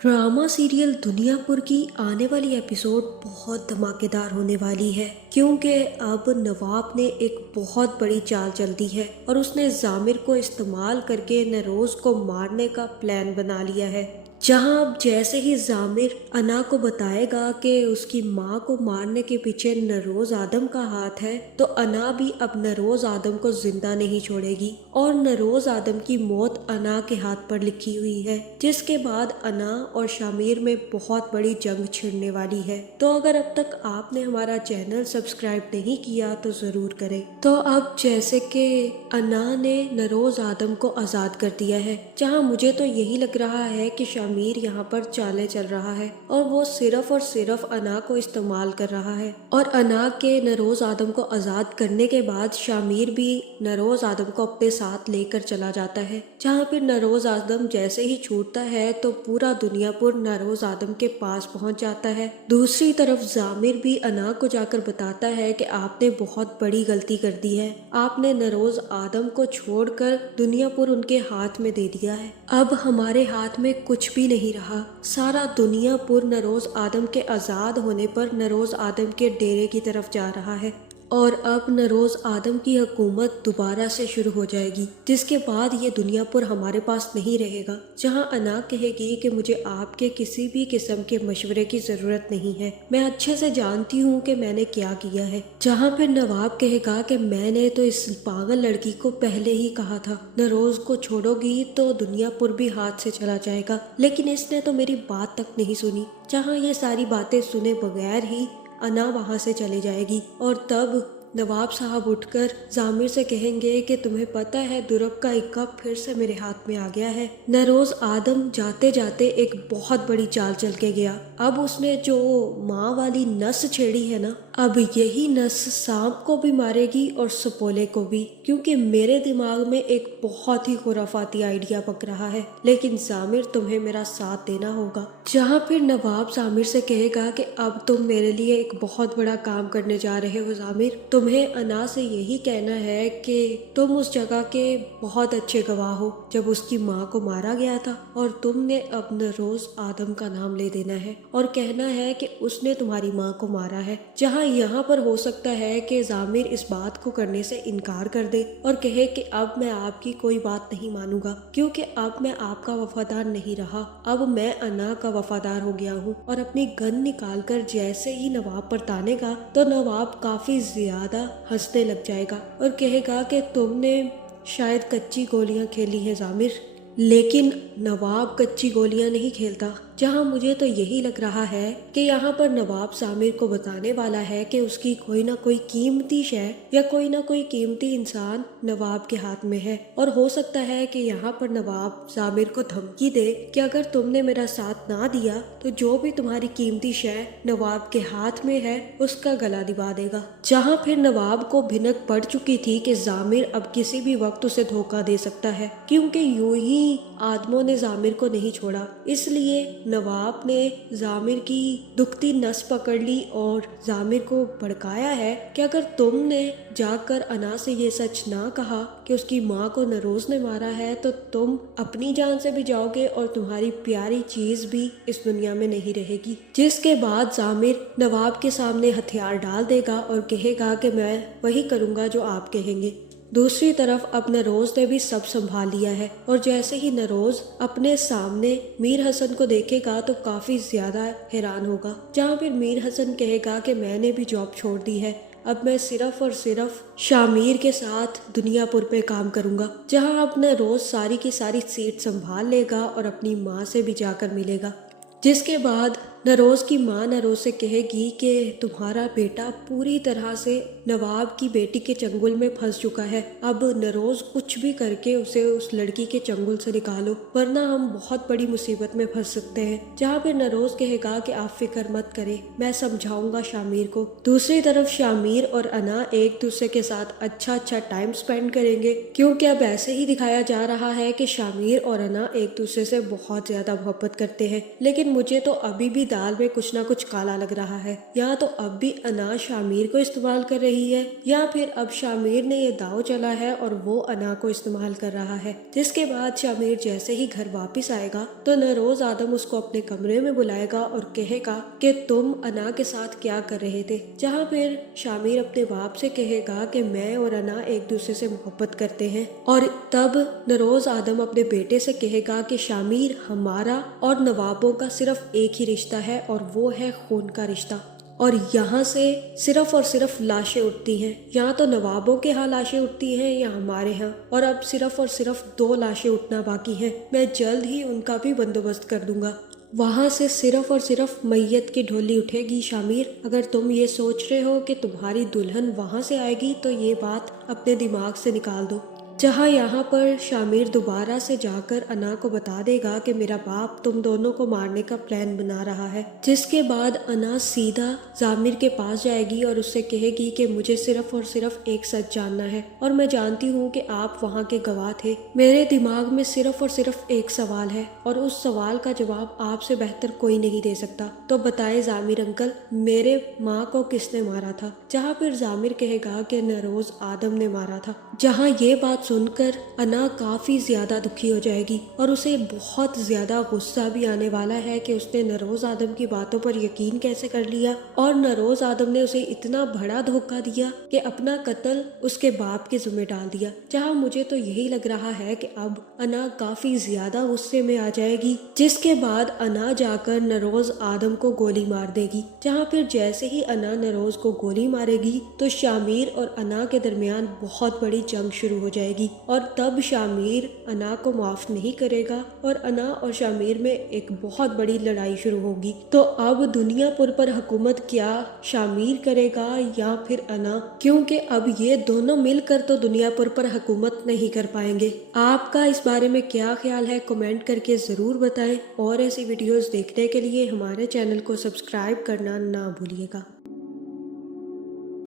Drama serial Duniyapur की आने वाली एपिसोड बहुत धमाकेदार होने वाली है क्योंकि अब नवाब ने एक बहुत बड़ी चाल चल दी है और उसने जामिर को इस्तेमाल करके नरोज को मारने का प्लान बना लिया है। जहां अब जैसे ही जामिर अना को बताएगा कि उसकी माँ को मारने के पीछे नरोज आदम का हाथ है, तो अना भी अब नरोज आदम को जिंदा नहीं छोड़ेगी और नरोज आदम की मौत अना के हाथ पर लिखी हुई है, जिसके बाद अना और शामिर में बहुत बड़ी जंग छिड़ने वाली है। तो अगर अब तक आपने हमारा चैनल सब्सक्राइब नहीं किया तो जरूर करें। तो अब जैसे कि अना ने नरोज आदम को आजाद कर दिया है, जहां मुझे तो यही लग रहा है कि शामिर यहाँ पर चाले चल रहा है और वो सिर्फ और सिर्फ अना को इस्तेमाल कर रहा है। और अना के नरोज आदम को आजाद करने के बाद शामिर भी नरोज आदम को अपने साथ लेकर चला जाता है, जहाँ फिर नरोज आदम जैसे ही छूटता है तो पूरा दुनियापुर नरोज आदम के पास पहुँच जाता है। दूसरी तरफ जामिर भी अना को जाकर बताता है कि आपने बहुत बड़ी गलती कर दी है, आपने नरोज आदम को छोड़कर दुनियापुर उनके हाथ में दे दिया है। अब हमारे हाथ में कुछ भी नहीं रहा, सारा दुनियापुर नरोज आदम के आजाद होने पर नरोज आदम के डेरे की तरफ जा रहा है और अब नरोज आदम की हुकूमत दोबारा से शुरू हो जाएगी, जिसके बाद ये दुनियापुर हमारे पास नहीं रहेगा। जहां अना कहेगी कि मुझे आपके किसी भी किस्म के मशवरे की जरूरत नहीं है, मैं अच्छे से जानती हूँ कि मैंने क्या किया है। जहां फिर नवाब कहेगा कि मैंने तो इस पागल लड़की को पहले ही कहा था, नरोज को छोड़ोगी तो दुनियापुर भी हाथ से चला जाएगा, लेकिन इसने तो मेरी बात तक नहीं सुनी। जहाँ ये सारी बातें सुने बगैर ही अना वहाँ से चली जाएगी और तब नवाब साहब उठकर जामिर से कहेंगे कि तुम्हें पता है दुरब का इक्का फिर से मेरे हाथ में आ गया है। नरोज आदम जाते जाते एक बहुत बड़ी चाल चल के गया। अब उसने जो माँ वाली नस छेड़ी है ना, अब यही नस सांप को भी मारेगी और सपोले को भी, क्योंकि मेरे दिमाग में एक बहुत ही खुराफाती आइडिया पक रहा है, लेकिन जामिर तुम्हें मेरा साथ देना होगा। जहाँ फिर नवाब जामिर से कहेगा कि अब तुम मेरे लिए एक बहुत बड़ा काम करने जा रहे हो जामिर, तुम्हें अना से यही कहना है कि तुम उस जगह के बहुत अच्छे गवाह हो जब उसकी माँ को मारा गया था, और तुमने अब नरोज आदम का नाम ले देना है और कहना है कि उसने तुम्हारी माँ को मारा है। जहाँ यहाँ पर हो सकता है कि जामिर इस बात को करने से इनकार कर दे और कहे कि अब मैं आपकी कोई बात नहीं मानूंगा, क्योंकि अब मैं आपका वफादार नहीं रहा, अब मैं अना का वफादार हो गया हूँ। और अपनी गन निकाल कर जैसे ही नवाब पर तानेगा तो नवाब काफी ज्यादा हंसने लग जाएगा और कहेगा कि तुमने शायद कच्ची गोलियां खेली हैं जामिर, लेकिन नवाब कच्ची गोलियां नहीं खेलता। जहां मुझे तो यही लग रहा है कि यहाँ पर नवाब जामिर को बताने वाला है कि उसकी कोई ना कोई कीमती शय या कोई ना कोई कीमती इंसान नवाब के हाथ में है, और हो सकता है कि यहाँ पर नवाब जामिर को धमकी दे कि अगर तुमने मेरा साथ ना दिया तो जो भी तुम्हारी कीमती शय नवाब के हाथ में है उसका गला दबा देगा। जहाँ फिर नवाब को भिनक पड़ चुकी थी कि जामिर अब किसी भी वक्त उसे धोखा दे सकता है, क्योंकि यूं ही आदमों ने जामिर को नहीं छोड़ा, इसलिए नवाब ने जामिर की दुखती नस पकड़ ली और जामिर को भड़काया है कि अगर तुमने जाकर अना से ये सच ना कहा कि उसकी माँ को नरोज ने मारा है तो तुम अपनी जान से भी जाओगे और तुम्हारी प्यारी चीज भी इस दुनिया में नहीं रहेगी। जिसके बाद जामिर नवाब के सामने हथियार डाल देगा और कहेगा कि मैं वही करूँगा जो आप कहेंगे। दूसरी तरफ अब नरोज ने भी सब संभाल लिया है और जैसे ही नरोज अपने सामने मीर हसन को देखेगा तो काफी ज्यादा हैरान होगा। जहाँ फिर मीर हसन कहेगा कि मैंने भी जॉब छोड़ दी है, अब मैं सिर्फ और सिर्फ शामिर के साथ दुनियापुर पे काम करूंगा। जहाँ अब नरोज सारी की सारी सीट संभाल लेगा और अपनी माँ से भी जाकर मिलेगा। जिसके बाद नरोज की माँ नरोज से कहेगी कि तुम्हारा बेटा पूरी तरह से नवाब की बेटी के चंगुल में फंस चुका है, अब नरोज कुछ भी करके उसे उस लड़की के चंगुल से निकालो वरना हम बहुत बड़ी मुसीबत में फंस सकते हैं। जहाँ पे नरोज कहेगा कि आप फिक्र मत करें, मैं समझाऊंगा शामिर को। दूसरी तरफ शामिर और अना एक दूसरे के साथ अच्छा टाइम स्पेंड करेंगे, क्योंकि अब ऐसे ही दिखाया जा रहा है कि शामिर और अना एक दूसरे से बहुत ज्यादा मोहब्बत करते हैं। लेकिन मुझे तो अभी भी दाल में कुछ ना कुछ काला लग रहा है। या तो अब भी अना शामिर को इस्तेमाल कर रही है या फिर अब शामिर ने ये दाव चला है और वो अना को इस्तेमाल कर रहा है। जिसके बाद शामिर जैसे ही घर वापस आएगा तो नरोज आदम उसको अपने कमरे में बुलाएगा और कहेगा कि तुम अना के साथ क्या कर रहे थे। जहाँ फिर शामिर अपने बाप से कहेगा कि मैं और अना एक दूसरे से मोहब्बत करते हैं। और तब नरोज आदम अपने बेटे से कहेगा कि शामिर, हमारा और नवाबों का सिर्फ एक ही रिश्ता है और वो है खून का रिश्ता। और यहाँ से सिर्फ और सिर्फ लाशें उठती हैं। यहाँ तो नवाबों के यहाँ लाशें उठती हैं या हमारे यहाँ, और अब सिर्फ और सिर्फ 2 लाशें उठना बाकी हैं। मैं जल्द ही उनका भी बंदोबस्त कर दूंगा। वहाँ से सिर्फ और सिर्फ मैयत की ढोली उठेगी। शामिर, अगर तुम ये सोच रहे हो कि तुम्हारी दुल्हन वहाँ से आएगी तो ये बात अपने दिमाग से निकाल दो। जहाँ यहाँ पर शामिर दोबारा से जाकर अना को बता देगा कि मेरा बाप तुम दोनों को मारने का प्लान बना रहा है। जिसके बाद अना सीधा जामिर के पास जाएगी और उससे कहेगी कि मुझे सिर्फ और सिर्फ एक सच जानना है और मैं जानती हूँ कि आप वहाँ के गवाह थे। मेरे दिमाग में सिर्फ और सिर्फ एक सवाल है और उस सवाल का जवाब आपसे बेहतर कोई नहीं दे सकता। तो बताए जामिर अंकल, मेरे माँ को किसने मारा था? जहाँ फिर जामिर कहेगा कि नरोज आदम ने मारा था। जहाँ ये बात सुनकर अना काफी ज्यादा दुखी हो जाएगी और उसे बहुत ज्यादा गुस्सा भी आने वाला है कि उसने नरोज आदम की बातों पर यकीन कैसे कर लिया और नरोज आदम ने उसे इतना बड़ा धोखा दिया कि अपना कत्ल उसके बाप के जिम्मे डाल दिया। जहाँ मुझे तो यही लग रहा है कि अब अना काफी ज्यादा गुस्से में आ जाएगी। जिसके बाद अना जाकर नरोज आदम को गोली मार देगी। जहाँ फिर जैसे ही अना नरोज को गोली मारेगी तो शामिर और अना के दरमियान बहुत बड़ी जंग शुरू हो जाएगी और तब शामिर अना को माफ नहीं करेगा और अना और शामिर में एक बहुत बड़ी लड़ाई शुरू होगी। तो अब दुनियापुर पर हुकूमत क्या शामिर करेगा या फिर अना? क्योंकि अब ये दोनों मिलकर तो दुनियापुर पर हुकूमत नहीं कर पाएंगे। आपका इस बारे में क्या ख्याल है, कमेंट करके जरूर बताएं और ऐसी वीडियोस देखने के लिए हमारे चैनल को सब्सक्राइब करना ना भूलिएगा।